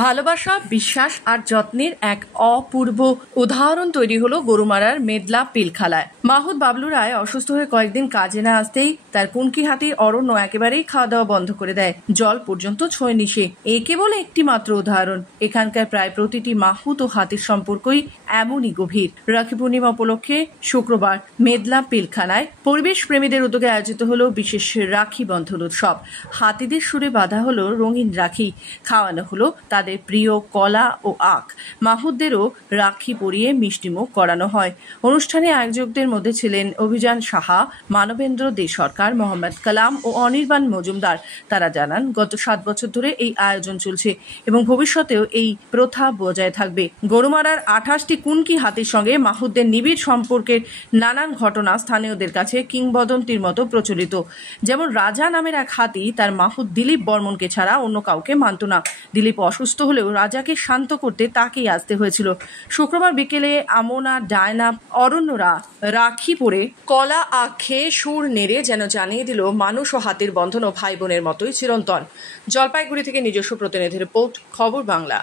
ভালোবাসা, বিশ্বাস আর যত্নের এক অপূর্ব উদাহরণ তৈরি হলো গরুমারার মেদলা পিলখালায়। মাহুত বাবলু রায় অসুস্থ হয়ে কয়েকদিন কাজে না আসতেই তার কুনকি হাতির অরণ্য একেবারেই খাওয়া দাওয়া বন্ধ করে দেয়, জল পর্যন্ত ছোঁয়নি সে। এ কেবল একটি মাত্র উদাহরণ। এখানকার প্রায় প্রতিটি মাহুত ও হাতির সম্পর্কই এমনই গভীর। রাখি পূর্ণিমা উপলক্ষে শুক্রবার মেদলা পিলখানায় পরিবেশ প্রেমীদের উদ্যোগে আয়োজিত হলো বিশেষ রাখি বন্ধন উৎসব। হাতিদের সুরে বাঁধা হলো রঙিন রাখি, খাওয়ানো হলো তাদের প্রিয় কলা ও আখ। মাহুতদেরও রাখি পরিয়ে মিষ্টিমুখ করানো হয়। অনুষ্ঠানে আয়োজকদের মধ্যে ছিলেন অভিযান সাহা, মানবেন্দ্র দে সরকার, মোহাম্মদ কালাম ও অনির্বাণ মজুমদার। তারা জানান, গত 7 বছর ধরে এই আয়োজন চলছে এবং ভবিষ্যতেও এই প্রথা বজায় থাকবে। গরুমারার 28টি কুনকি হাতির সঙ্গে মাহুতদের নিবিড় সম্পর্কের নানান ঘটনা স্থানীয়দের কাছে কিংবদন্তির মতো প্রচলিত। যেমন রাজা নামের এক হাতি তার মাহুত দিলীপ বর্মনকে ছাড়া অন্য কাউকে মানত না। দিলীপ অসুস্থ হলেও রাজাকে শান্ত করতে তাকেই আসতে হয়েছিল। শুক্রবার বিকেলে আমোনা ডায়না অরণ্যরা রাখি পরে কলা আখ খেয়ে সুর নেড়ে যেন জানিয়ে দিল মানুষ ও হাতির বন্ধন ও ভাই বোনের মতোই চিরন্তন। জলপাইগুড়ি থেকে নিজস্ব প্রতিনিধি রিপোর্ট, খবর বাংলা।